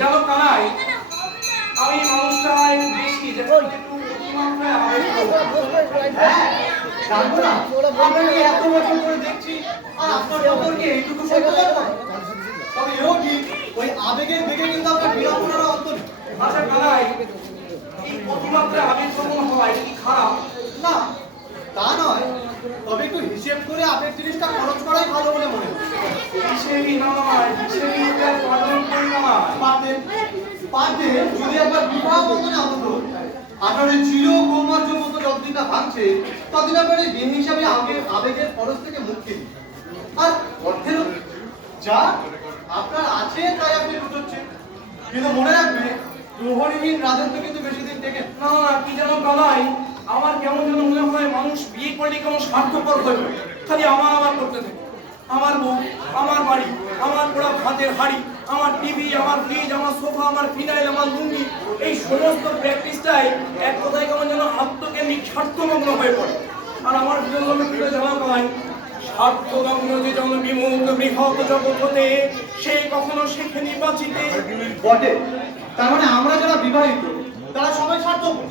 জানো কানাই, আমি মানুষটা একটু বেশি আপনাকে এত বছর ধরে দেখছি আর আপনার সম্পর্কে এইটুকু তবে এও ঠিক ওই আবেগের বেগে কিন্তু আপনার বিড়ম্বনার অন্ত নেই। আচ্ছা কানাই, এই অতিমাত্রায় আবেগপ্রবণ হওয়া এটা কি খারাপ? না, তা নয়, তবে একটু হিসেব করে আবেগ জিনিসটা খরচ করাই ভালো বলে মনে হয়। হিসেবই নয়, হিসেবই পালন করি না। পারতেন যদি একবার বিবাহ বন্ধনে আবদ্ধ হন। আপনার ওই চির কৌমার্য মতো যতদিনটা ভাঙছে ততদিন আপনার এই বিয়ে হিসাবে আবেগের খরচ থেকে মুক্তি দিন। আর অর্থের যা আপনার আছে তাই আপনি লুটোচ্ছেন, কিন্তু মনে রাখবে প্রহরীহীন রাজত্ব কিন্তু বেশি দিন টেকে না। কি যেন কালাই, আমার কেমন যেন মনে হয় মানুষ বিয়ে করলে কেমন স্বার্থপর হয়ে খালি আমার করতে থাকে। আমার বউ, আমার বাড়ি, আমার পোড়া ভাতের হাড়ি, আমার টিভি, আমার ফ্রিজ, আমার সোফা, আমার ফিনাইল, আমার লুঙ্গি, এই সমস্ত প্র্যাকটিসটাই এক কথায় কেমন যেন আত্মকেন্দ্রিক স্বার্থমগ্ন হয়ে পড়ে। আর আমার বিনোদন জানা পাই স্বার্থদগ্ন যে জন বিমুখ বৃহৎ জগৎ হতে সে কখনো সেখানে বাঁচিতে বটে। তার মানে আমরা যারা বিবাহিত তারা সবাই স্বার্থপর,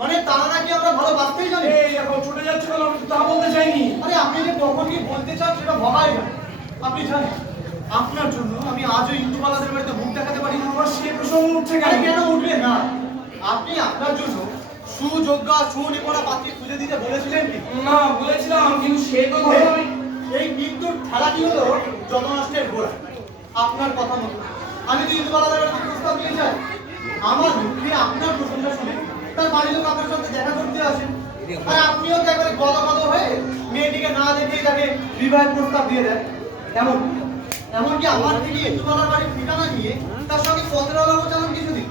মানে তারা নাকি আমরা ভালো বাঁচতেই জানি। এই এখন ছুটে যাচ্ছে কেন? আমি তা বলতে চাইনি। আরে আপনি যে কখন কি বলতে চান সেটা ভাবাই না। আপনি জানেন আপনার জন্য আমি আজও ইন্দুবালাদের বাড়িতে মুখ দেখাতে পারি না। আমার সে প্রসঙ্গ উঠছে কেন? কেন উঠবে না? আপনি আপনার জন্য সুযোগ্য সুনিপুণা পাত্রী খুঁজে দিতে বলেছিলেন কি? না, বলেছিলাম, কিন্তু সে তো এই মৃত্যুর ঠেলাটি হলো যত নষ্টের গোড়া। আপনার কথা মতো আমি তো ইন্দুবালাদের বাড়িতে প্রস্তাব নিয়ে যাই। আমার মুখে আপনার প্রশংসা শুনে তার বাড়ির লোক আপনার সাথে দেখা করতে আসেন, আর আপনিও তো একবারে গদগদ হয়ে মেয়েটিকে না দেখেই তাকে বিবাহের প্রস্তাব দিয়ে দেন। এমনকি আমার থেকে ইন্দুবালার বাড়ির ঠিকানা নিয়ে তার সঙ্গে পত্র আলোচনা কিছুদিন,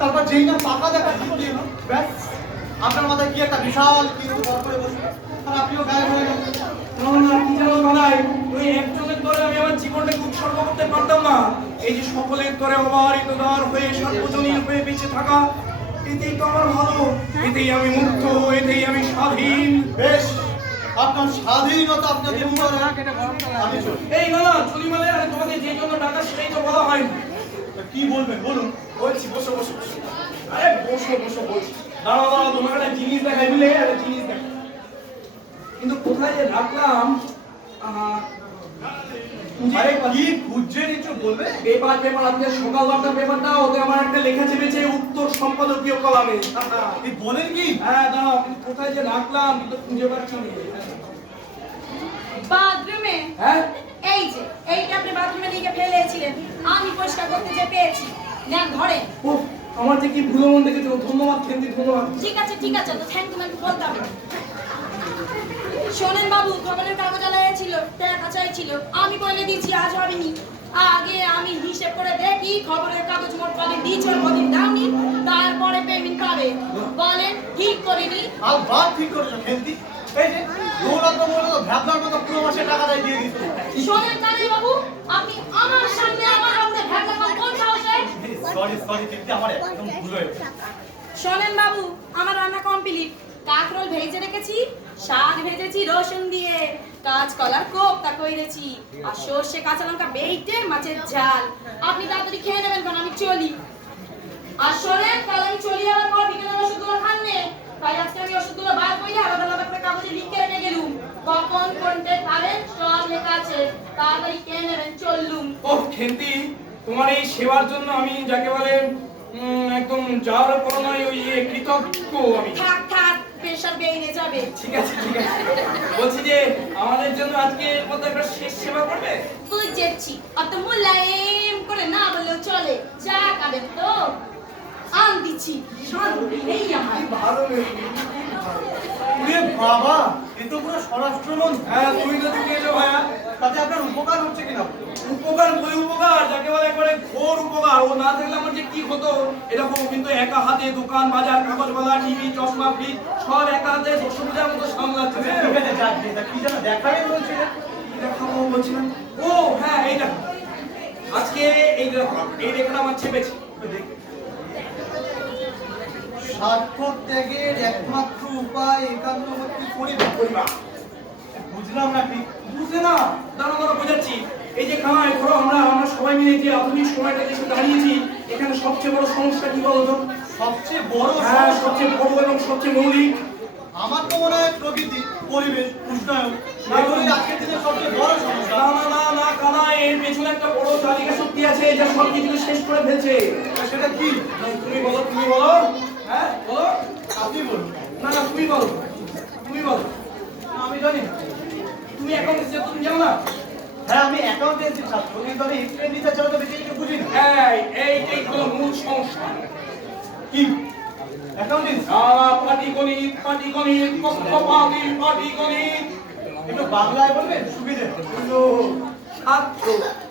তারপর যেই না পাকা দেখা দিতে এলো, ব্যাস আপনার মাথায় কি একটা বিশাল কিন্তু ভর করে বসবে, আর আপনিও গায়ে হয়ে গেলেন। কি জানো বালাই, ওই একজনের তরে আমি আমার জীবনটাকে উৎসর্গ করতে পারতাম না। এই যে সকলের তরে অবারিত দ্বার হয়ে সার্বজনীন হয়ে বেঁচে থাকা, এতেই তো আমার ভালো, এতেই আমি মুক্ত, এতেই আমি স্বাধীন। বেশ, আপনার স্বাধীনতা আপনাকে এই না চলি মানে তোমাকে যে জন্য ডাকা সেটাই তো বলা হয়নি। কি বলবেন বলুন? বলছি বসো বসো বসো। আরে বসো বসো বলছি। দাঁড়াও দাঁড়াও, তোমাকে একটা জিনিস দেখাই বুঝলে, একটা জিনিস দেখাই। কিন্তু কোথায় যে রাখলাম? আরে কি খুঁজছেন একটু বলবে? পেপার আজকে সকাল 10টার পেপারটা, ওতে আমার একটা লেখা চেপেছে উত্তর সম্পাদকীয় কলামে। এই বলেন কি? হ্যাঁ দাঁড়াও, কোথায় যে রাখলাম কিন্তু খুঁজে পাচ্ছি না। বাথরুমে? হ্যাঁ, এই যে এইটা আপনি বাথরুমে নিয়ে ফেলেছিলেন, আমি পরিষ্কার করতে যে পেয়েছি। নেন ধরে। ও আমার যে কি ভুলো মন দেখেছো, ধন্যবাদ খেন্দি, ধন্যবাদ। ঠিক আছে তো থ্যাংক ইউ বলতে হবে। শোনেন বাবু, খবরের কাগজ আনাইছিল, টাকা চাইছিল, আমি বলে দিয়েছি আজ হবেনি। আগে আমি হিসেব করে দেখি খবরের কাগজ মোট কদিন দিয়েছ আর কদিন দাওনি, তারপরে পেমেন্ট পাবে। বলেন ঠিক করিনি? আর বাদ ঠিক করেছো খেন্দি। এই যে দৌড়াতো ভ্যাবলার মতো পুরো মাসে টাকাটাই দিয়ে দিত। শোনেন কাজী বাবু, আপনি আমার সামনে আমার সামনে ভ্যাবলা কোন সাহসে? সরি খেন্দি, আমার একদম ভুল হয়ে গেছে। শোনেন বাবু, আমার রান্না কমপ্লিট। কাঁকরোল ভেজে রেখেছি, শাক ভেজেছি রসুন দিয়ে, কাঁচকলার কোপ্তা কইরেছি, আর সর্ষে কাঁচা লঙ্কা বেটে মাছের ঝাল। আপনি তাড়াতাড়ি খেয়ে নেবেন, কারণ আমি চলি। আর শোনেন, কাল আমি চলি যাওয়ার পর বিকেলে ওষুধগুলো খান নে। তাই আজকে আমি ওষুধগুলো বার করে আলাদা আলাদা করে কাগজে লিখে রেখে গেলুম। কখন কোনটা খাবেন সব লেখা আছে, তাড়াতাড়ি খেয়ে নেবেন, চললুম। ওহ খেন্দি, তোমার এই সেবার জন্য আমি যাকে বলে একদম যাওয়ার পর নয় ওই কৃতজ্ঞ আমি। থাক প্রেশার বেড়ে যাবে। ঠিক আছে বলছি যে আমাদের জন্য আজকে কত একবার শেষ সেবা করবে? বুঝেছি, অত মুলায়েম করে না বললেও চলে। চা খাবেন তো? আম দিচ্ছি, শান্তি নেই আমার। ভালো বাবা, এ তো পুরো স্বরাষ্ট্রমন্ত্রী। হ্যাঁ তুমি তো দিয়েছো ভাইয়া, তাতে আপনার উপকার হচ্ছে কিনা? উপকার বই উপকার যাকে বলে একবারে ঘোর উপকার। ও না থাকলে আমার যে কি ঠিক হতো এরকম, কিন্তু একা হাতে দোকান বাজার কাগজবালা টিভি চশমা ফ্রিজ সব একা হাতে 10 পূজার মতো সামলাচ্ছে। ঠিক আছে, যাক গে, তা কি যেন দেখাবেন বলছিলেন? কি দেখাবো বলছিলাম? ও হ্যাঁ, এই দেখো আজকে এই দেখো এই লেখাটা আমার ছেপেছি। স্বার্থ ত্যাগের একমাত্র উপায় একান্নবর্তী পরিবার। বুঝলাম না ঠিক। বুঝলে না? দাঁড়া দাঁড়া বোঝাচ্ছি। এই যে কামাই ধরো আমরা সবাই মিলে যে আধুনিক সময়টাতে এসে দাঁড়িয়েছি, এখানে সবচেয়ে বড় সমস্যা কি বলতো? সবচেয়ে বড় হ্যাঁ, সবচেয়ে বড় এবং সবচেয়ে মৌলিক আমার তো মনে হয় প্রকৃতি, পরিবেশ, উষ্ণায়ন এগুলোই আজকের দিনে সবচেয়ে বড় সমস্যা। না না না না কানাই, এর পেছনে একটা বড় চালিকা শক্তি আছে যা সব কিছুকে শেষ করে ফেলছে। সেটা কি? তুমি বলো, তুমি বলো। হ্যাঁ বলো। আপনি বলুন। না না তুমি বলো, তুমি বলো। আমি জানি না। তুমি এখন তুমি জানো না? হ্যাঁ, আমি অ্যাকাউন্টেন্সি ছাত্র, কিন্তু আমি এক্সপেন্ডিচার চালাতে বেশি কিছু বুঝি না। এইটাই হলো মূল সমস্যা। কি অ্যাকাউন্টেন্সি? পাটিগণিত পাটিগণিত পাটিগণিত। একটু বাংলায় বলবেন, সুবিধে হবে। স্বার্থ,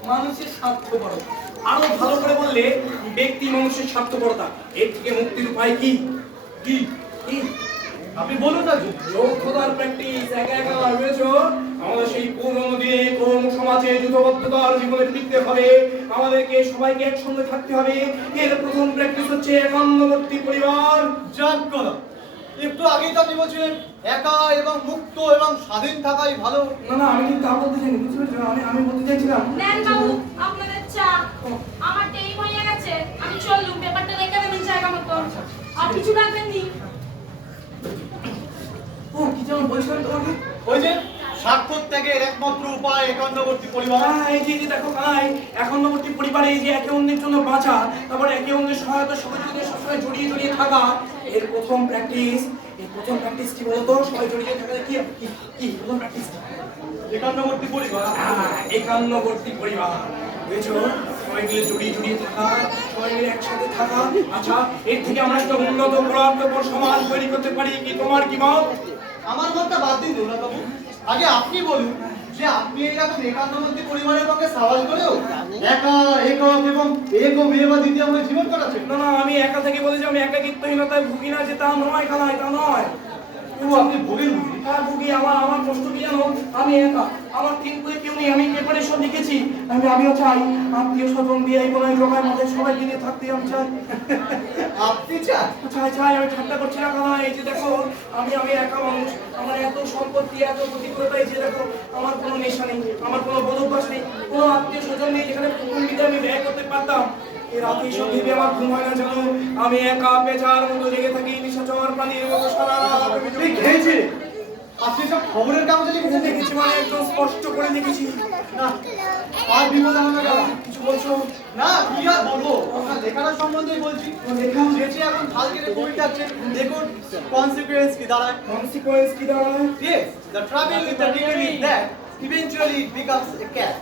মানুষের স্বার্থপরতা। আরো ভালো করে বললে ব্যক্তি মানুষের স্বার্থপরতা। এর থেকে মুক্তির উপায় কি? কি কি আপনি বলুন না। যোগ্যতার প্র্যাকটিস একা একা ভেবেছো? আমাদের সেই পুরনো দিনে কোন সমাজে যুদ্ধবদ্ধতার জীবনে ফিরতে হবে, আমাদেরকে সবাইকে একসঙ্গে থাকতে হবে। এর প্রথম প্র্যাকটিস হচ্ছে একান্নবর্তী পরিবার। যাক করা, একটু আগেই তো আপনি বলছিলেন একা এবং মুক্ত এবং স্বাধীন থাকাই ভালো। না না, আমি কিন্তু তা বলতে চাইনি, বুঝতে পেরেছো? আমি বলতে চাইছিলাম নেন বাবু আপনাদের চা। আমার টাইম হয়ে গেছে, আমি চললুম। পেপারটা রেখে দেবেন জায়গা মতো। আর কিছু রাখবেন নি? ও কি যেমন বলছিলাম তোমাকে? ওই যে স্বার্থ ত্যাগের একমাত্র উপায় একান্নবর্তী পরিবার। এই যে দেখো ভাই, একান্নবর্তী পরিবারে এই যে একে অন্যের জন্য বাঁচা, তারপরে একে অন্যের সহায়তা সহযোগিতায় সবসময় জড়িয়ে জড়িয়ে থাকা, এর প্রথম প্র্যাকটিস। এই প্রথম প্র্যাকটিস কি বলতো? সবাই জড়িয়ে থাকা কি কি কি প্রথম প্র্যাকটিস? একান্নবর্তী পরিবার। একান্নবর্তী পরিবার, বুঝেছো? সবাই মিলে জড়িয়ে জড়িয়ে থাকা, সবাই মিলে একসাথে থাকা। আচ্ছা, এর থেকে আমরা একটা উন্নত পরার্থপর সমাজ তৈরি করতে পারি কি? তোমার কি মত? আমার মতটা বাদ দিন বাবু, আগে আপনি বলুন যে আপনি এরকম একান্নবর্তী পরিবারের পক্ষে সওয়াল করেও একা একক এবং একবিবাদিতে আমরা জীবন কাটাচ্ছেন। না না, আমি একা থেকে বলেছি আমি একাকিত্বহীনতায় ভুগি না, যে তা নয় কানাই, তা নয়। আপনি ভোগেন বুঝি? হ্যাঁ ভুগি। আমার কষ্ট কি জানো? আমি একা, আমার কিন্তু কেউ নেই। আমি পেপারে সব লিখেছি। আমিও চাই আত্মীয় স্বজন দিয়ে এই কোনো জগায় মধ্যে সবাই মিলে থাকতে আমি চাই। আপনি চান? চাই। আমি ঠাট্টা করছি না কানা। এই যে দেখো আমি একা মানুষ, আমার এত সম্পত্তি এত প্রতিকূলতা, এই যে দেখো আমার কোনো নেশা নেই, আমার কোনো বদভ্যাস নেই, কোনো আত্মীয় স্বজন নেই যেখানে কুটুম্বিতে আমি ব্যয় করতে পারতাম। এই রাতে সব ভেবে আমার ঘুম হয় না জানো। আমি একা পেঁচার মতো জেগে থাকি, নিশাচর প্রাণীর মতো সারা রাত। ঠিক খেয়েছে। আপনি সব খবরের কাগজে লিখেছেন? দেখেছি মানে একদম স্পষ্ট করে দেখেছি। না, আর বিপদ হবে না। কিছু বলছো? না, কি আর বলবো, আপনার লেখাটা সম্বন্ধেই বলছি। লেখা যেটি এখন খাল কেটে কবিতা যাচ্ছে, দেখুন কনসিকুয়েন্স কি দাঁড়ায়। কনসিকুয়েন্স কি দাঁড়ায়? Yes, the trouble with the degree is that eventually it becomes a cat.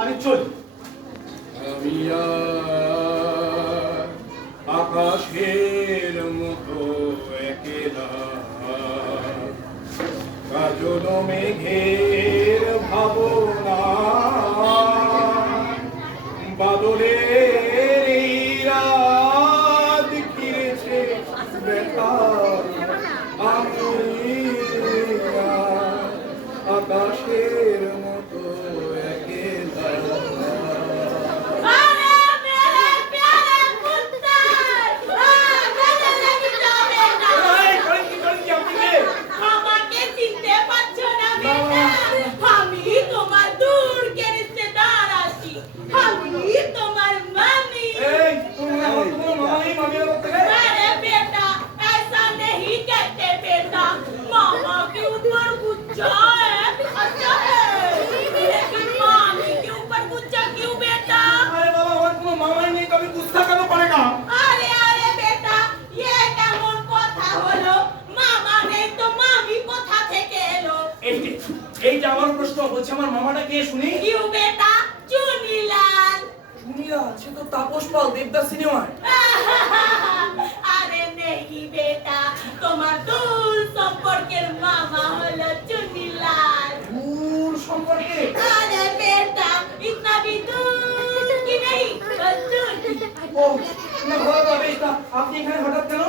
আমি চলি। আমি আকাশের মতো একেলা, কাজল মেঘের ভাবনা, বাদলের এই রাত ঘিরেছে ব্যথা। আমি আকাশের মতো একেলা। এইটা আমার প্রশ্ন। বলছে আমার মামাটা কে শুনি? চুনিলাল। চুনিলাল? সে তো তাপস পাল, দেবদাস সিনেমায়। আরে নেই বেটা, তোমার দূর সম্পর্কের মামা হলো চুনিলাল। দূর সম্পর্কে? अरे बेटा इतना भी दूर की नहीं बस दूर की ও না ভালো তো বেশ তা আপনি এখানে হঠাৎ কেন?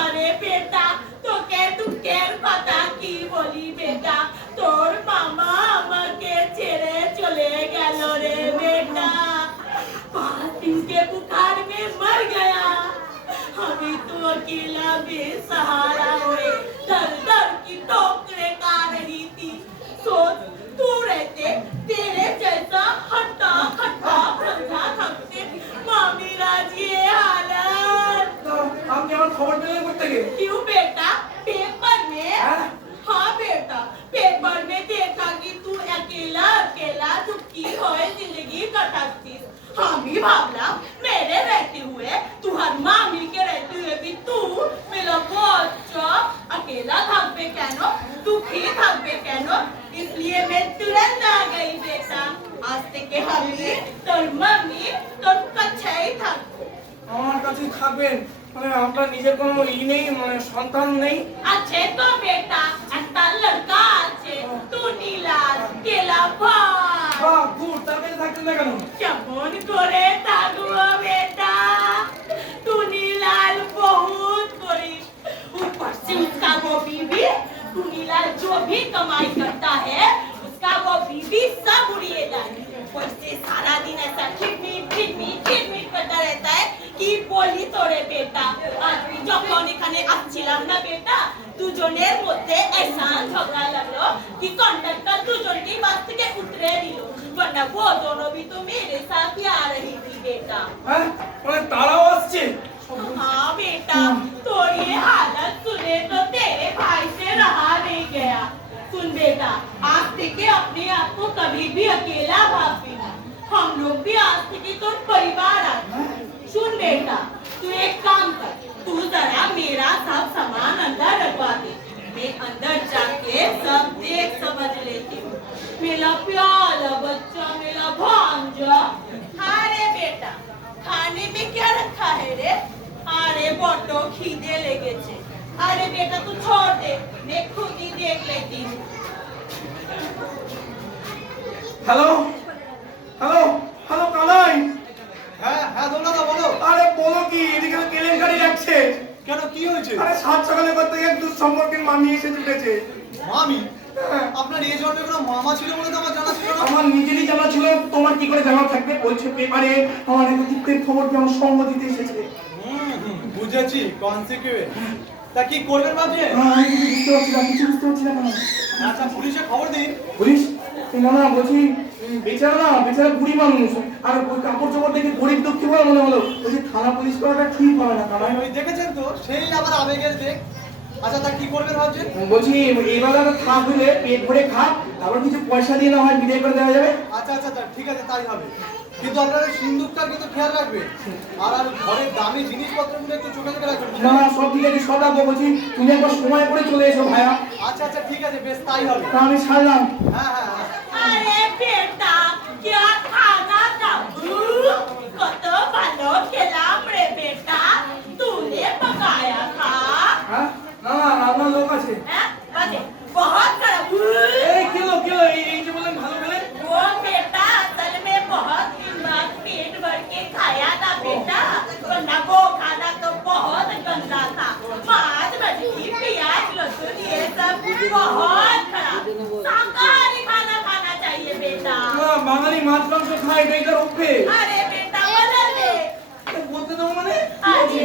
আরে বেটা তোকে দুঃখের কথা কি বলি বেটা তোর মামা আমাকে ছেড়ে চলে গেল রে बेटा 5 दिन के बुखार में मर गया अभी तो अकेला बेसहारा हुए दर दर की ठोकरें खा रही थी सोच तू रहते तेरे जैसा हट्टा खट्टा भंगा थकते मामी राजी हालत তা আপনি আমার খবর পেলেন কোথা থেকে? क्यों बेटा पेपर में हाँ? हाँ बेटा पेपर में देखा कि तू अकेला अकेला दुखी होए जिंदगी कटाती हम भी भावला मेरे रहते हुए तू हर मामी के रहते हुए भी तू मेरा बच्चा अकेला থাকবে কেন दुखी থাকবে কেন इसलिए मैं तुरंत आ गई बेटा आज থেকে আমি তোর মামি তোর কাছেই থাকবো আমার কাছে থাকবেন মানে আপনার নিজের কোনো নেই মানে সন্তান নেই? আছে তো বেটা একটা লড়কা আছে টুনিলাল কেলা ভাই বাহ গুড, তার কাছে থাকতেন না কেন? কেমন করে থাকবো বেটা টুনিলাল বহুত গরিব ऊपर से उसका वो बीवी टूनीलाल जो भी कमाई करता है उसका वो बीवी सब उड़िए जाए ऊपर से सारा दिन ऐसा खिटमिट करता रहता है कि बोली তোরে বেটা আজকে যখন এখানে আসছিলাম না বেটা দুজনের মধ্যে ऐसा झगड़ा लगलो कि कंडक्टर দুজনকে বাস থেকে উতরে দিল वरना वो दोनों भी तो मेरे साथ ही आ रही थी बेटा হ্যাঁ মানে তারাও আসছে? हाँ बेटा तो ये हालत सुने तो तेरे भाई से रहा नहीं गया सुन बेटा आज থেকে अपने आप को कभी भी अकेला भाभी ना हम लोग भी आज থেকে तो परिवार आ सुन बेटा तू एक काम कर तू जरा मेरा सब सामान अंदर रखवा दे मैं अंदर जाके सब देख समझ लेती हूँ मेरा प्यारा बच्चा मेरा भांजा हाँ रे बेटा खाने में क्या रखा है रे अरे बड्डो खीदे लेगेছে अरे बेटा तू छोड़ दे मैं खुद ही देख लेती हूँ হ্যালো হ্যালো হ্যালো কানাই, হ্যাঁ হ্যাঁ দোলনা বলো। আরে বলো কি এদিকে তো কেলেঙ্কারি যাচ্ছে। কেন কি হয়েছে? আরে সাত সকালে করতে এক দূর সম্পর্কের মামি এসে জুটেছে। মামি? হ্যাঁ। আপনার এই জন্মে কোনো মামা ছিল বলে তো আমার জানা ছিল না। আমার নিজেরই জানা ছিল, তোমার কি করে জানা থাকবে? বলছে পেপারে আমার একটা দিকের খবর কি আমার সঙ্গ দিতে এসেছে। বুঝেছি কনসিকুয়েন্স। তা কি করবেন ভাবছেন? আমি কিছু বুঝতে পারছি না, কিছু বুঝতে পারছি না কেন? আচ্ছা পুলিশে খবর দিন। পুলিশ? না না বলছি বেচারা বুড়ি মানুষ আর ওই কাপড় চোপড় দেখে গরিব দুঃখী বলে মনে হলো। বলছি থানা পুলিশ করাটা ঠিক হবে না কারণ ওই দেখেছেন তো সেই আবার আবেগের দেখ। আচ্ছা তা কি করবেন ভাবছেন? বলছি এইবেলা খাপ হলে পেট ভরে খাপ, তারপর কিছু পয়সা দিয়ে না হয় বিদায় করে দেওয়া যাবে। আচ্ছা আচ্ছা আচ্ছা ঠিক আছে তাই হবে, কিন্তু আপনারা সিন্দুকটা কিন্তু খেয়াল রাখবেন আর আর ঘরের দামি জিনিসপত্রগুলো একটু চোখে চোখে রাখবেন। না না সব ঠিক আছে, সব রাখবো। বলছি তুমি একবার সময় করে চলে এসো ভাইয়া। আচ্ছা আচ্ছা ঠিক আছে বেশ তাই হবে। তা আমি ছাড়লাম। হ্যাঁ হ্যাঁ হ্যাঁ। अरे बेटा क्या खाना था कत ভালো খেলাম রে बेटा तूने पकाया था হ্যাঁ না না রান্নার লোক আছে। हैं अरे बहुत खराब এই কিলো এই যে বলেন ভালো খেলেন। वो बेटा असल में बहुत दिन बाद पेट भर के खाया था बेटा वरना वो खाना तो बहुत गंदा था मांस मछली प्याज लहसुन ये सब बहुत खराब शाकाहारी खाना खाना चाहिए बेटा না বাঙালি মাছ মাংস খায় এটাই তার অভ্যেস। अरे बेटा बदल दे বলতে দেবো মানে अरे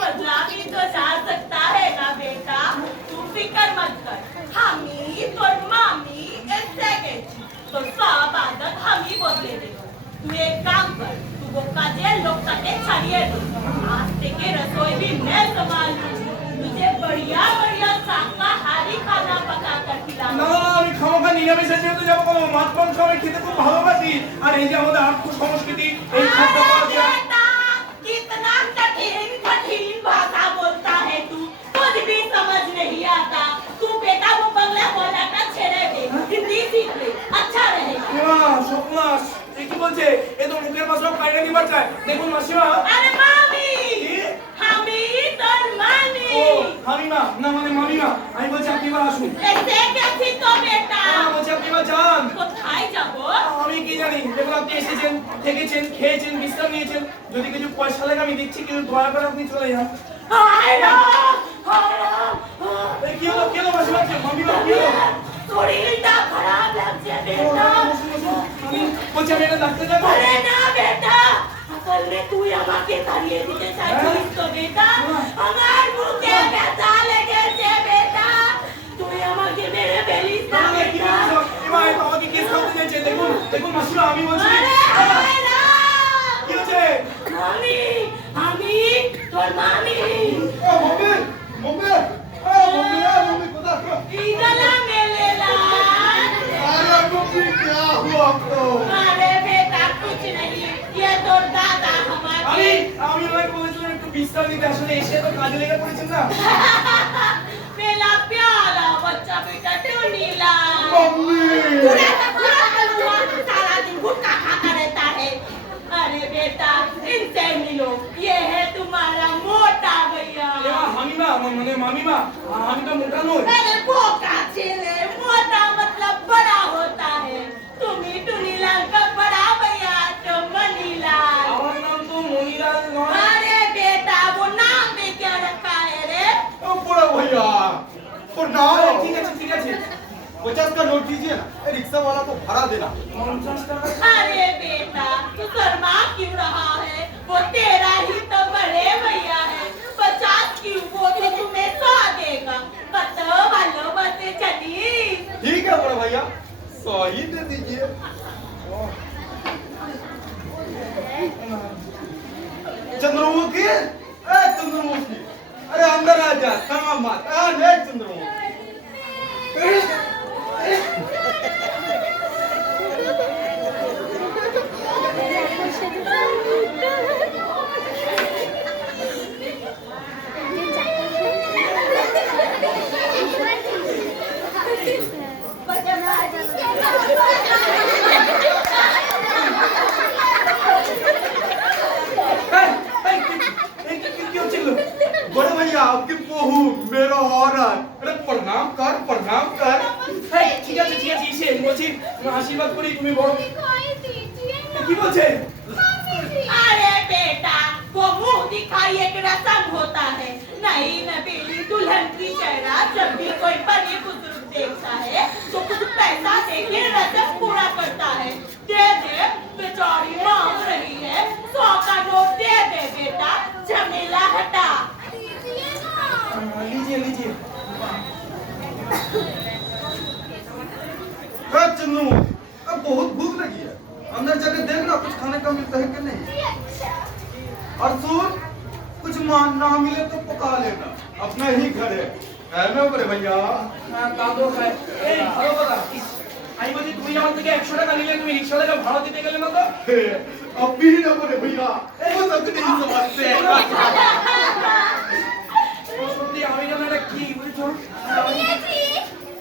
बदला भी तो जा सकता है ना बेटा तू फिकर मत कर हम ही और मामी एक सेकंड तो सब आदत हम ही बदले दे तू एक काम कर तू वो काजे लोग काटे छाड़िए दे आज থেকে रसोई भी मैं संभाल लूंगी तुझे बढ़िया बढ़िया शाकाहारी खाना पका कर खिलाऊंगी না আমি খাওয়া নিরামিষে যেহেতু যাবো কোনো মাছ মাংস আমি খেতে খুব ভালোবাসি আর এই যে আমাদের আর্থ সংস্কৃতি এই খাদ্য अरे খাওয়া बेटा कितना कठिन कठिन भाषा बोलता है तू कुछ भी समझ नहीं आता तू बेटा वो बंगला बोला का छेड़े दे हिंदी सीख ले अच्छा रहेगा স্বপ্নাস এ কি বলছে? এ তো মুখের পাশে কাইরা নিবার চায়। দেখুন মাসিমা। अरे मामी কি? हमी তোর मामी ও হামিমা না মানে মামিমা। আমি বলছি আপনি এবার আসুন। ऐसे कैसी तो बेटा না বলছি আপনি এবার যান। কোথায় যাবো আমি কি জানি জানি দেখুন আপনি এসেছেন থেকেছেন খেয়েছেন বিশ্রাম নিয়েছেন যদি কিছু পয়সা লাগে আমি দিচ্ছি কিন্তু দয়া করে আপনি চলে যান এই কি হলো মাসিমা মামিমা কি হলো শরীরটা খারাপ লাগছে বেটা আমি বলছি আমি একটা ডাক্তার যাবো আরে না বেটা আসল में তুই আমাকে তাড়িয়ে দিতে চাইছিস তো বেটা আমার বুকে ব্যথা লেগেছে বেটা তুই আমাকে মেরে ফেলিস না কি বেটা বলছো এমা আমাকে কেস করতে দিয়েছে দেখুন মাসিমা আমি বলছি আরে না কি হচ্ছে আমি তোর মামি मम्मी खुदा इधर मेरे लाल अरे मम्मी क्या हुआ आपको अरे बेटा कुछ नहीं ये तो दादा हमारे আমি ওই বলেছিলাম একটু বিশ্রাম নিতে আসলে এসে তো কাজে লেগে পড়েছেন না मेरा प्यारा बच्चा बेटा टोनीला मम्मी पूरा सारा दिन गुटखा खाता रहता है अरे बेटा इनसे मिलो ये है तुम्हारा मोटा भैया হামিমা মানে মামিমা আমি তো মোটা নই अरे बोका चेले मोटा मतलब बड़ा होता है तुम ही टोनीलाल का बड़ा भैया तो मनीलाल আমার নাম তো মনিলাল নয় अरे बेटा वो नाम भी क्या रखा है रे ओ बड़ा भैया प्रणाम ঠিক আছে 50 का नोट दीजिए ना रिक्शा वाला को भाड़ा देना 50 টাকা अरे बेटा तू शर्मा क्यों रहा है वो तेरा ही तो बड़े भैया है 50 क्यों वो तो तुम्हें 100 देगा बताओ भालो बसे चली ठीक है बड़ा भैया 100 ही दे दीजिए चंद्रमुखी ए चंद्रमुखी अरे अंदर आ जा समा मत आ ले चंद्रमुखी কি হচ্ছিল बड़े भैया आपकी बहू मेरा औरत अरे प्रणाम कर ঠিক আছে এসে বলছি আশীর্বাদ করি তুমি বড় কি বলছে अरे बेटा वो मुंह दिखाई एक रस्म होता है नहीं नबीली दुल्हन की चेहरा जब भी कोई बड़े बुजुर्ग देखता है तो कुछ पैसा देके रस्म पूरा करता है दे बेचारी मांग रही है 100 का नोट दे दे बेटा झमेला हटा लीजिए चंद्रमुखी अब बहुत भूख लगी है अंदर जाके देखना कुछ खाने का मिलता है कि नहीं और सुन कुछ ना मिले तो पका लेना अपना ही घर है ना बड़े भैया তা তো খায় এই ভালো কথা আমি বলছি তুমি আমার থেকে 100 টাকা নিলে তুমি রিকশা থেকে ভাড়া দিতে গেলে না তো अब भी ना बड़े भैया वो सब नहीं समझते সত্যি আমি যেন এটা কি বুঝছো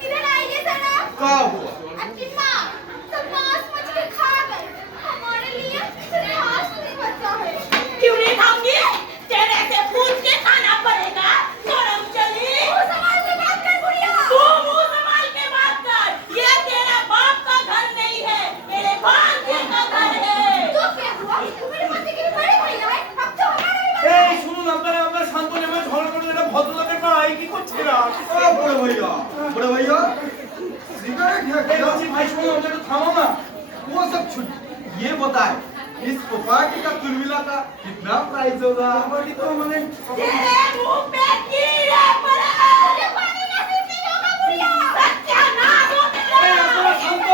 इधर आइए जरा क्या हुआ आपकी माँ सब मांस मछली खा गए हमारे लिए खास नहीं बचा है क्यों नहीं खाऊंगी तेरे से पूछ के खाना पड़ेगा शर्म चली वो संभाल के बात कर बुढ़िया तू मुंह संभाल के बात कर ये तेरा बाप का घर नहीं है मेरे भांजे का घर है तो क्या हुआ मेरे पति के बड़े भैया है अब तो हमारा भी बड़ा এই শুনুন আপনার শান্ত নেমে ঝগড়া করে এটা ভদ্রলোকের পাড়ায় কি করছে না ओ बड़े भैया सिगरेट है এই क्या বলছি ভাই শুনুন একটু থামো না वो सब छुट ये बताए इस सोसाइटी का कुलमिला का कितना प्राइस होगा বাড়ি তো মানে तेरे मुंह पे कीड़े पड़े अरे पानी नसीब नहीं होगा बुढ़िया सत्यानाश हो तेरा এই আপনারা শান্ত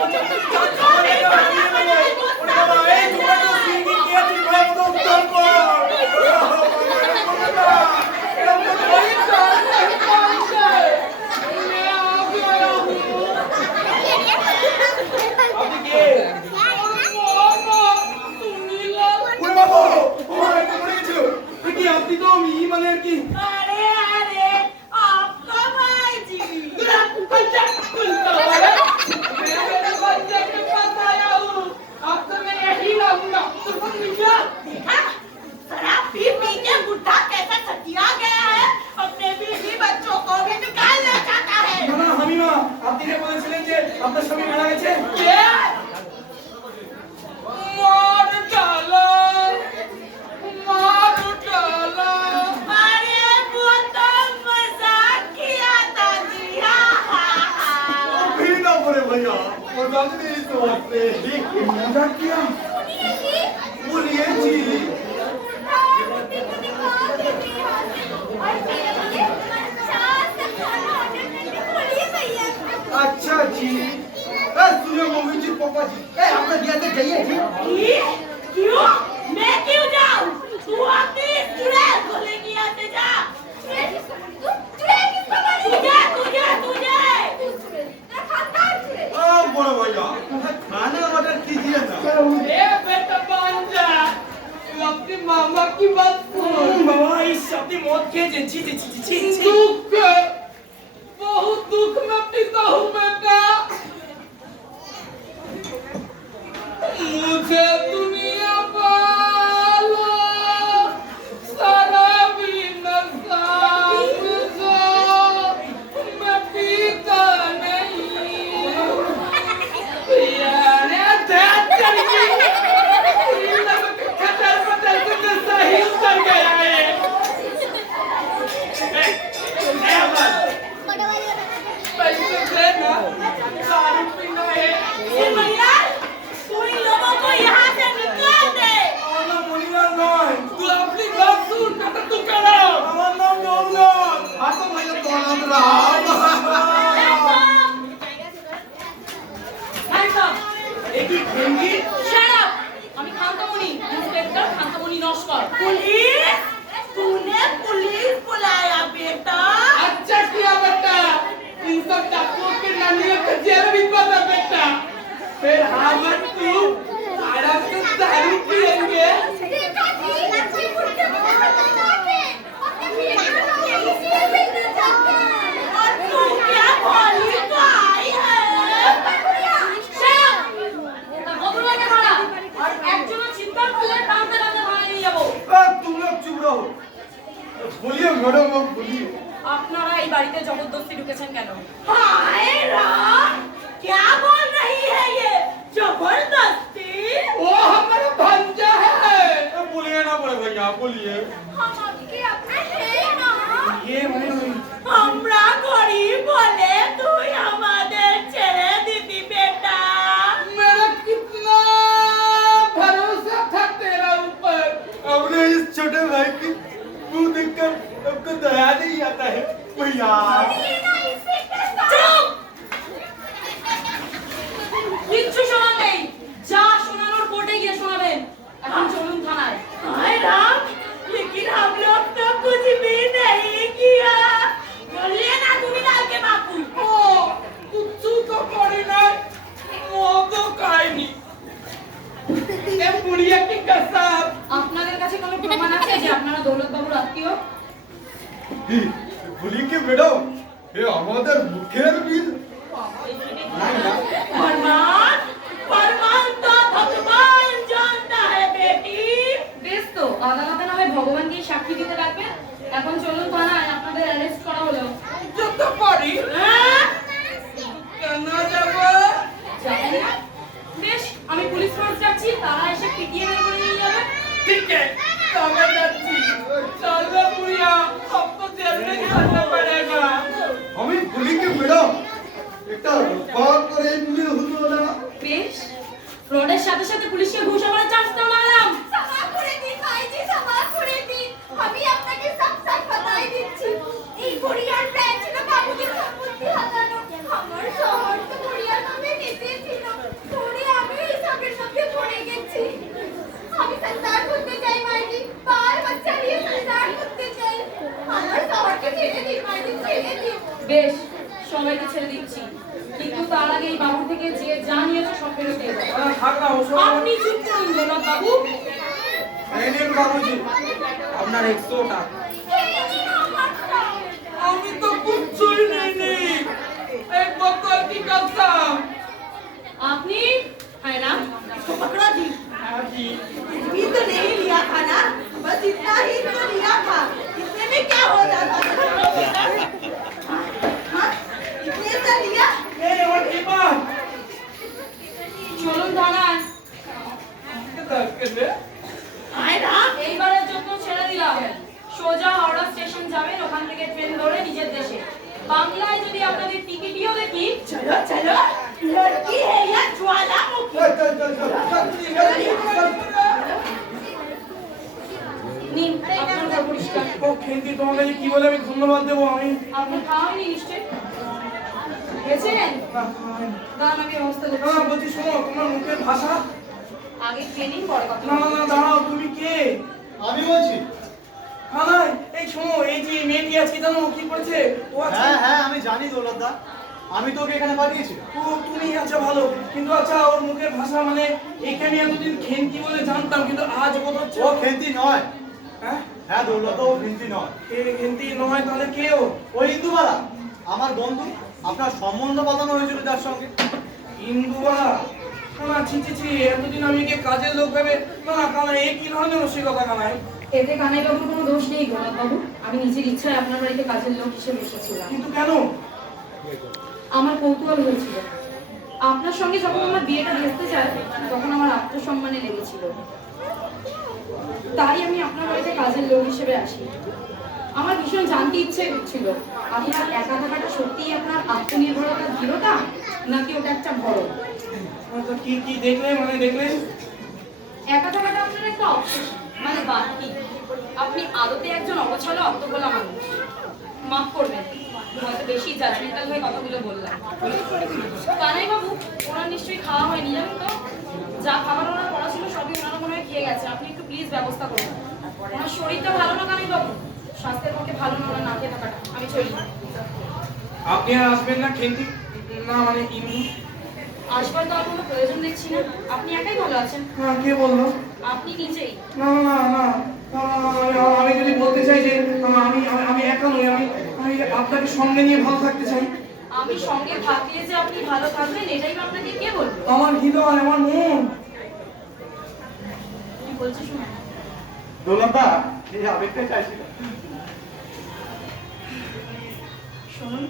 ওটা তুমি চাপ খাবে না আমি বলে ওটা বাবা এই তোমরা তো সিঙ্গি কে তুই ভাই মতো উত্তর কর আপনি কে ওরে বাবা ও একটা মরে গেছিল কি আপনি তো মানে আর কি अरे आपका भाई जी देखा शराब पी पी के बुढ़ा कैसा सतिया गया है अपने बीवी बच्चों को भी निकालना चाहता है না হামিমা আপনি যে বলেছিলেন যে আপনার স্বামী মারা গেছে पसंद नहीं सोचते मजा किया सुनिए जी बोलिए जी बुद्धि को निकाल दीजिए यहाँ से और मेरे लिए 50 का खाना ऑर्डर करके बोलिए भैया अच्छा जी सुनिए मम्मी जी पापा जी अपने दिया से जाइए जी क्यों मैं क्यों जाऊं तू अपनी चुड़ैल को लेके आते जा चुड़ैल किसको बोली तू चुड़ैल किसको बोली तुझे तुझे तुझे तू चुड़ैल तेरा खानदान चुड़ैल बड़े भैया खाना ऑर्डर कीजिए ना ए बेटा बांजा तू अपनी मामा की बात सुन बाबा इस अपनी मौत के जी जी जी जी जी दुख बहुत दुख में पीता हूँ बेटा मुझे दुनिया वालों सारा भी नशा मुझो मैं पीता नहीं यार ध्यान करिए खतर पतर से सही उतर गया है पैसे देना दारू पीना है भैया तू इन लोगों को यहाँ से निकाल दे ना मुनिया नहीं तू अपनी बात सुन कतर तू करो আমার নাম জগন্নাথ हाँ तो भैया तो रहा Hands up! একই ভেঙ্গি Shut up! আমি খান্তামণি, ইন্সপেক্টর খান্তামণি নস্কর। पुलिस तूने पुलिस बुलाया बेटा अच्छा किया बेटा इन सब डाकुओं के नानियों को जेल भिजवाना बेटा फिर हम तू आराम से दारू पिएंगे देखा जी कोई बुढ़े को खाता जाके अपने बेटे को इसी देखना चाहते हैं और तू क्या भोली तो आई है Shut up! তা ভদ্রলোকে মারা। আর একজনও চিৎকার করলে টানতে টানতে থানায় নিয়ে যাবো। तुम लोग चुप रहो बोलिए मैडम अब बोलिए আপনারা এই বাড়িতে জবরদস্তি ঢুকেছেন কেন? हाय राम क्या बोल रही है ये जबरदस्ती वो हमारा भंजा है बोलिए ना बड़े भैया बोलिए हम आपके अपने हैं ना ये মানে আমরা गरीब बोले तू हमारे चले दीदी बेटा मेरा कितना भरोसा था तेरा ऊपर अपने इस छोटे भाई की मुंह देखकर सबको दया नहीं आता है भैया ये ना इंस्पेक्टर साहब চুপ! কিচ্ছু শোনার নেই। যা শোনানোর কোর্টে গিয়ে শোনাবেন। এখন চলুন থানায়। हाय राम लेकिन हम लोग तो कुछ भी नहीं किया बोलिए ना तुम डाल के बापू ओ कुछ तो करी ना वो तो काई ए बुढ़िया की कसम আপনাদের কাছে কোনো প্রমাণ আছে যে আপনারা দৌলতবাবুর আত্মীয়? बोलिए कि मैडम ये हमारे मुखेर बिल फरमान फरमान तो भगवान जानता है बेटी বেশ তো, আদালতে না হয় ভগবানকে সাক্ষী দিতে লাগবে। এখন চলুন থানায়, আপনাদের অ্যারেস্ট করা হলো। जो तो पड़ी कहना जाबो যাবেন না? বেশ, আমি পুলিশ ফোর্স যাচ্ছি, তারা এসে পিটিয়ে বের করে নিয়ে যাবে। ठीक है तबे जाती चलो बुढ़िया अब तो जेल में जाना पड़ेगा हमें बोलिए कि मैडम একটা রূপক করে নিয়ে হতো না বেশ, ফ্রডের সাথে সাথে পুলিশকে ঘুষ করার চান্সটাও লাগলাম। क्षमा করে দিন ভাইজি ক্ষমা করে দিন আমি আপনাকে সব সব বাতাই দিচ্ছি এই বুড়িয়ার প্ল্যান ছিল বাবুজির সম্পত্তি হাতানো আমার শহর তো বুড়িয়ার নামে মিশেছিল পরে আমি এই সবের মধ্যে পড়ে গেছি আমি সংসার করতে চাই ভাইজি বাল বাচ্চা নিয়ে সংসার করতে চাই আমার শহরকে ছেড়ে দিন ভাইজি ছেড়ে দিন বেশ, সবাইকে ছেড়ে দিচ্ছি, কিন্তু তার আগে এই বাবু থেকে যে যা নিয়েছে সব ফেরত দিয়ে দাও। থাক না ওসব আপনি চুপ করুন দৌলতবাবু। এই নিন বাবুজি আপনার 100 টাকা এই নিন আমার সব। আমি তো कुछ नहीं नहीं एक बोतल की कसम আপনি है ना? इसको पकड़ा जी भी तो नहीं लिया था ना बस इतना ही तो लिया था इसमें भी क्या हो जाता हाँ? इतने से लिया এই আমার টিপা চলুন থানায়। आए राम এইবারের জন্য ছেড়ে দিলাম। সোজা হাওড়া স্টেশন যাবেন, ওখান থেকে ট্রেন ধরে নিজের দেশে। বাংলায় যদি আপনাদের টিকিটিও দেখি, चलो चलो लड़की है या ज्वालामुखी নিন আপনার ঘর পরিষ্কার। ও খেন্তি, তোমাকে যে কি বলে আমি ধন্যবাদ দেবো? আমি আপনি খাওয়াইনি নিশ্চয়? গেছেন? না, খাওয়াইনি। দাঁড়ান আমি ব্যবস্থা না, করছি। বলছি শোনো, তোমার মুখের ভাষা। আগে খেয়ে নিন পরে কথা না বলবো। না, দাঁড়াও, তুমি কে? আমি বলছি। কানাই, এই শোনো, এই যে মেয়েটি আছে জানো ও কি করেছে? ও আছে। হ্যাঁ হ্যাঁ আমি জানি দৌলতদা, আমি তোকে এখানে পাঠিয়েছি। ও তুমি আচ্ছা ভালো, কিন্তু আচ্ছা ওর মুখের ভাষা মানে একে আমি এতদিন খেন্তি বলে জানতাম, কিন্তু আজ বোধ হচ্ছে ও খেন্তি নয়। হ্যাঁ, হ্যাঁ দৌলতদা, ও খেন্তি নয়। খেন্তি নয়, তাহলে কে ও? ও ইন্দুবালা, আমার বন্ধু। আপনার সম্বন্ধ বাঁধানো হয়েছিল তার সঙ্গে। ইন্দুবালা? না ছি ছি ছি, এতদিন আমি কে কাজের লোক ভেবে, না কানাই এ কি ধরনের রসিকতা কানাই? এতে কানাইবাবুর কোনো দোষ নেই গোলাপবাবু। আমি নিজের ইচ্ছায় আপনার বাড়িতে কাজের লোক হিসেবে এসেছিলাম। কিন্তু কেন? আমার কৌতূহল হয়েছিল। আপনার সঙ্গে যখন আমার বিয়েটা দেখতে চাই তখন আমার আত্মসম্মানে লেগেছিল, তাই আমি আপনার বাড়িতে কাজের লোক হিসেবে আসি। আমার ভীষণ জানতে ইচ্ছে হচ্ছিল আপনার একা থাকাটা সত্যিই আপনার আত্মনির্ভরতার দৃঢ়তা নাকি ওটা একটা ভরণ। আচ্ছা, কি কি দেখলে, মানে দেখলে? একা থাকাটা আপনার একটা অবসেশন, মানে বাড়তি। আপনি আদতে একজন অগোছালো আত্মবলা মানুষ। মাফ করবেন, হয়তো বেশি জাজমেন্টাল হয়ে কথাগুলো বললাম। কানাই বাবু, ওনার নিশ্চয়ই খাওয়া হয়নি জানেন তো? যা খাবার ওনার পড়াশোনা সবই ওনারা মনে হয় খেয়ে গেছে। আপনি একটু প্লিজ ব্যবস্থা করুন। ওনার শরীরটা ভালো না কানাই বাবু, স্বাস্থ্যের পক্ষে ভালো না ওনার না খেয়ে থাকাটা। আমি চলি। আপনি আর আসবেন না খেন্তি? না মানে ইন্দু? আসবার তো আর কোনো প্রয়োজন দেখছি না, আপনি একাই ভালো আছেন। হ্যাঁ, কে বললো? আপনি নিজেই। না না না না, আমি যদি বলতে চাই যে আমি আমি একা নই, আমি আমি আপনাকে সঙ্গে নিয়ে ভালো থাকতে চাই। আমি সঙ্গে থাকলে যে আপনি ভালো থাকবেন এটাই বা আপনাকে কে বলবো? আমার হৃদয়, আমার মন। কি বলছি শুনুন। দৌলতদা, এই আবেগটা চাইছিল। শুনুন,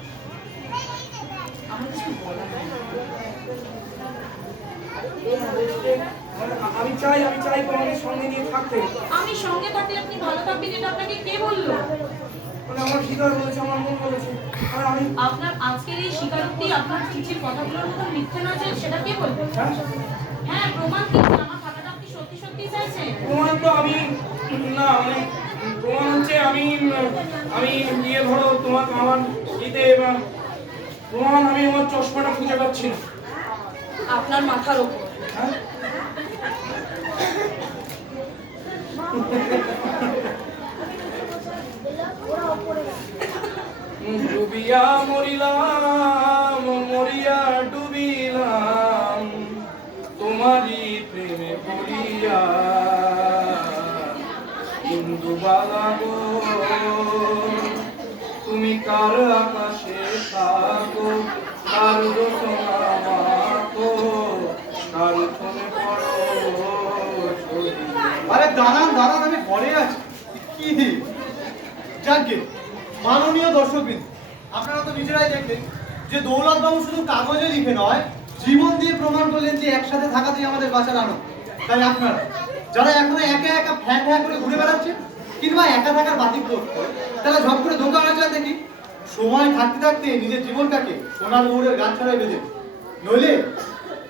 আমার কিছু বলার নেই। আমি চাই তোমাকে সঙ্গে নিয়ে থাকতে। আমি সঙ্গে থাকলে আপনি ভালো থাকবেন এটা আপনাকে কে বললো? মানে আমার হৃদয় বলেছে, আমার মন বলেছে। আর আমি আপনার আজকের এই স্বীকারোক্তি আপনার চিঠির কথাগুলোর মতো মিথ্যে না যে সেটা কে বলবে? হ্যাঁ, প্রমাণ কি যে আমার কথাটা আপনি সত্যি সত্যি চাইছেন? প্রমাণ তো আমি না, মানে প্রমাণ হচ্ছে আমি নিয়ে ধরো তোমাকে আমার ইতে প্রমাণ আমি আমার চশমাটা খুঁজে পাচ্ছি না। আপনার মাথার ওপর। হ্যাঁ, ডুবিয়া মরিলাম, মরিয়া ডুবিলাম তোমারই প্রেমে পড়িয়া। ইন্দুবালা গো, তুমি কার আকাশে থাকো, কার রচনা মাখো, কার ফোনে পড়ো ছবি। আরে দাঁড়ান দাঁড়ান, আমি ঘরে আছি। কি যাকে মাননীয় দর্শকবৃন্দ, আপনারা তো নিজেরাই দেখলেন যে দৌলতবাবু শুধু কাগজে লিখে নয়, জীবন দিয়ে প্রমাণ করলেন যে একসাথে থাকাতেই আমাদের বাঁচার আনন্দ। তাই আপনারা যারা এখনো একা একা ফ্যান ফ্যান করে ঘুরে বেড়াচ্ছেন কিংবা একা থাকার বাতিক করছে, তারা ঝপ করে ধোকা হয়ে যায় দেখি। সময় থাকতে থাকতে নিজের জীবনটাকে সোনার গৌড়ের গান ছাড়াই বেঁধে, নইলে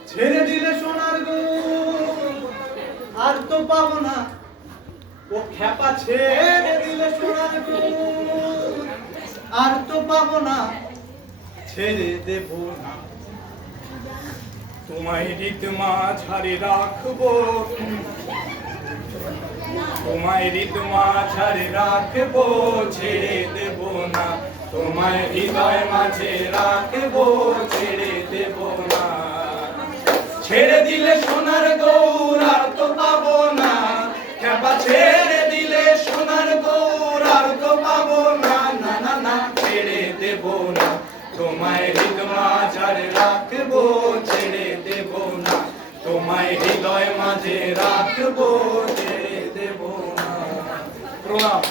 ছেড়ে দিলে সোনার গৌড় আর তো পাবো না। ও খ্যাপা ছেড়ে দিলে সোনার গৌড় আর তো পাবো না, ছেড়ে দেব না। তোমায় হৃদ মাঝারে রাখবো, তোমায় হৃদ মাঝারে রাখবো, ছেড়ে দেব না। তোমায় হৃদয় মাঝে রাখবো, ছেড়ে দেব না। ছেড়ে দিলে সোনার গৌর আর তো পাবো না, খ্যাপা ছেড়ে দিলে সোনার গৌর আর তো পাবো না। না না না, ছেড়ে দেব না। তোমায় হৃদ মাঝারে রাখবো, ছেড়ে দেব না। তোমায় হৃদয় মাঝে রাখবো, ছেড়ে দেব না। প্রণাম।